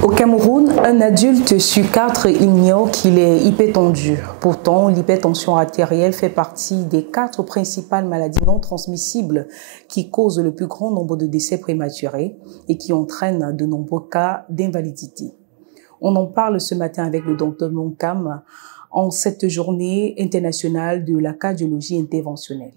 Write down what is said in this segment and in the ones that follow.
Au Cameroun, un adulte sur 4 ignore qu'il est hypertendu. Pourtant, l'hypertension artérielle fait partie des 4 principales maladies non transmissibles qui causent le plus grand nombre de décès prématurés et qui entraînent de nombreux cas d'invalidité. On en parle ce matin avec le Dr Moncam en cette journée internationale de la cardiologie interventionnelle.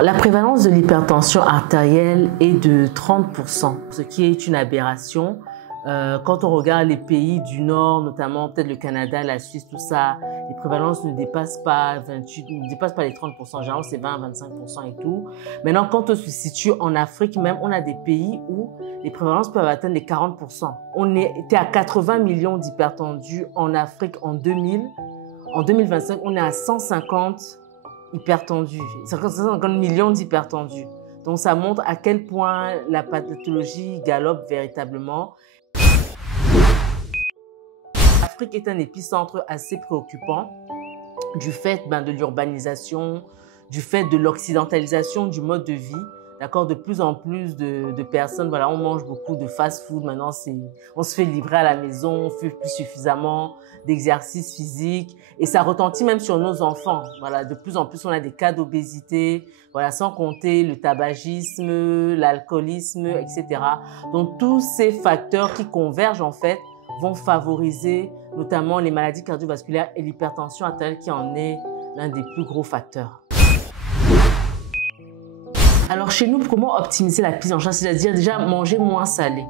La prévalence de l'hypertension artérielle est de 30%, ce qui est une aberration. Quand on regarde les pays du Nord, notamment peut-être le Canada, la Suisse, tout ça, les prévalences ne dépassent pas les 30%, généralement c'est 20-25% et tout. Maintenant, quand on se situe en Afrique même, on a des pays où les prévalences peuvent atteindre les 40%. On était à 80 millions d'hypertendus en Afrique en 2000. En 2025, on est à 150 hypertendus, 150 millions d'hypertendus. Donc ça montre à quel point la pathologie galope véritablement. L'Afrique est un épicentre assez préoccupant du fait de l'urbanisation, du fait de l'occidentalisation du mode de vie. D'accord, de plus en plus de personnes, voilà, on mange beaucoup de fast-food. Maintenant, on se fait livrer à la maison, on fait plus suffisamment d'exercice physique et ça retentit même sur nos enfants. Voilà, de plus en plus, on a des cas d'obésité, voilà, sans compter le tabagisme, l'alcoolisme, etc. Donc, tous ces facteurs qui convergent, en fait, vont favoriser notamment les maladies cardiovasculaires et l'hypertension artérielle qui en est l'un des plus gros facteurs. Alors chez nous, comment optimiser la prise en charge? C'est-à-dire déjà manger moins salé.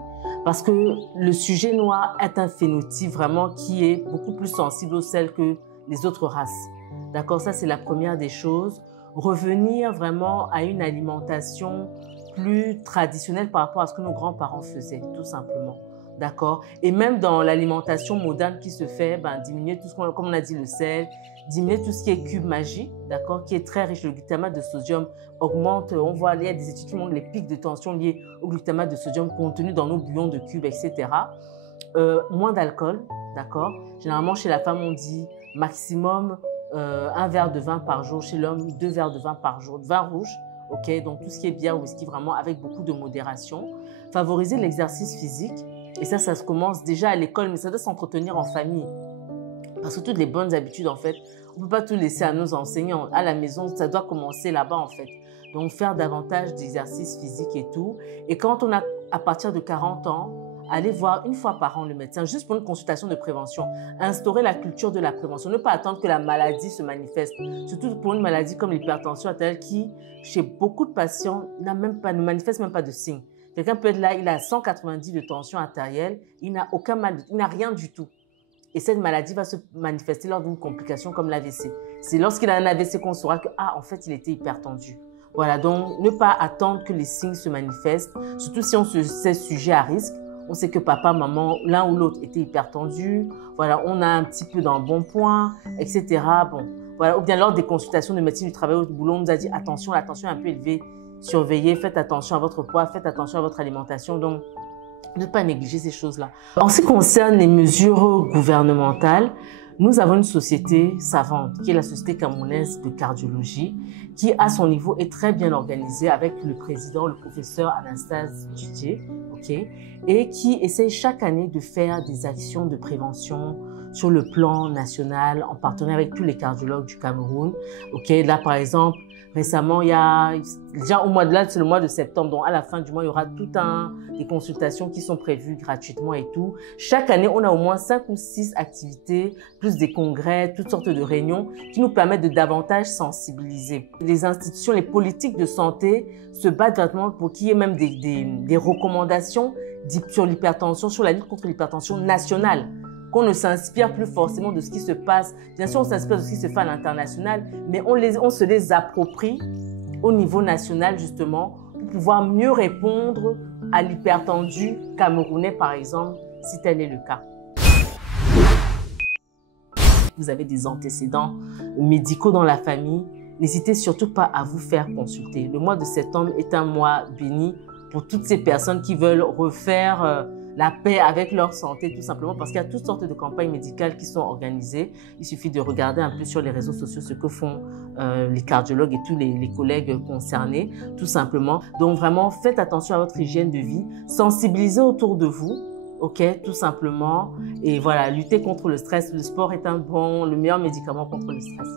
Parce que le sujet noir est un phénotype vraiment qui est beaucoup plus sensible au sel que les autres races. D'accord, ça c'est la première des choses. Revenir vraiment à une alimentation plus traditionnelle par rapport à ce que nos grands-parents faisaient, tout simplement. D'accord. Et même dans l'alimentation moderne qui se fait, diminuer tout ce qu'on, comme on a dit, le sel, diminuer tout ce qui est cube magie, d'accord, qui est très riche. Le glutamate de sodium augmente. On voit, il y a des études qui montrent les pics de tension liés au glutamate de sodium contenu dans nos bouillons de cubes, etc. Moins d'alcool, d'accord. Généralement, chez la femme, on dit maximum 1 verre de vin par jour. Chez l'homme, 2 verres de vin par jour. De vin rouge, ok. Donc, tout ce qui est bière, whisky, vraiment avec beaucoup de modération. Favoriser l'exercice physique. Et ça se commence déjà à l'école, mais ça doit s'entretenir en famille. Parce que toutes les bonnes habitudes, en fait, on ne peut pas tout laisser à nos enseignants. À la maison, ça doit commencer là-bas, en fait. Donc, faire davantage d'exercices physiques et tout. Et quand on a, à partir de 40 ans, aller voir 1 fois par an le médecin, juste pour une consultation de prévention. Instaurer la culture de la prévention. Ne pas attendre que la maladie se manifeste. Surtout pour une maladie comme l'hypertension artérielle qui, chez beaucoup de patients, ne manifeste même pas de signes. Quelqu'un peut être là, il a 190 de tension artérielle, il n'a aucun mal, il n'a rien du tout. Et cette maladie va se manifester lors d'une complication comme l'AVC. C'est lorsqu'il a un AVC qu'on saura que, en fait, il était hypertendu. Voilà, donc ne pas attendre que les signes se manifestent, surtout si on se sait sujet à risque. On sait que papa, maman, l'un ou l'autre était hypertendu. Voilà, on a un petit peu d'embonpoint, etc. Bon, voilà, ou bien lors des consultations de médecine du travail au boulot, on nous a dit attention, la tension est un peu élevée. Surveillez, faites attention à votre poids, faites attention à votre alimentation. Donc, ne pas négliger ces choses-là. En ce qui concerne les mesures gouvernementales, nous avons une société savante, qui est la Société camerounaise de cardiologie, qui, à son niveau, est très bien organisée avec le président, le professeur Anastase Didier, et qui essaye chaque année de faire des actions de prévention sur le plan national, en partenariat avec tous les cardiologues du Cameroun. Là, par exemple, récemment, il y a déjà au mois de là, c'est le mois de septembre, donc à la fin du mois, il y aura des consultations qui sont prévues gratuitement et tout. Chaque année, on a au moins 5 ou 6 activités, plus des congrès, toutes sortes de réunions qui nous permettent de davantage sensibiliser. Les institutions, les politiques de santé se battent vraiment pour qu'il y ait même des recommandations sur l'hypertension, sur la lutte contre l'hypertension nationale. Qu'on ne s'inspire plus forcément de ce qui se passe. Bien sûr, on s'inspire de ce qui se fait à l'international, mais on se les approprie au niveau national, justement, pour pouvoir mieux répondre à l'hypertendu camerounais, par exemple, si tel est le cas. Vous avez des antécédents médicaux dans la famille, n'hésitez surtout pas à vous faire consulter. Le mois de septembre est un mois béni pour toutes ces personnes qui veulent refaire la paix avec leur santé, tout simplement, parce qu'il y a toutes sortes de campagnes médicales qui sont organisées. Il suffit de regarder un peu sur les réseaux sociaux ce que font les cardiologues et tous les collègues concernés, tout simplement. Donc vraiment, faites attention à votre hygiène de vie, sensibilisez autour de vous, ok, tout simplement. Et voilà, lutter contre le stress. Le sport est le meilleur médicament contre le stress.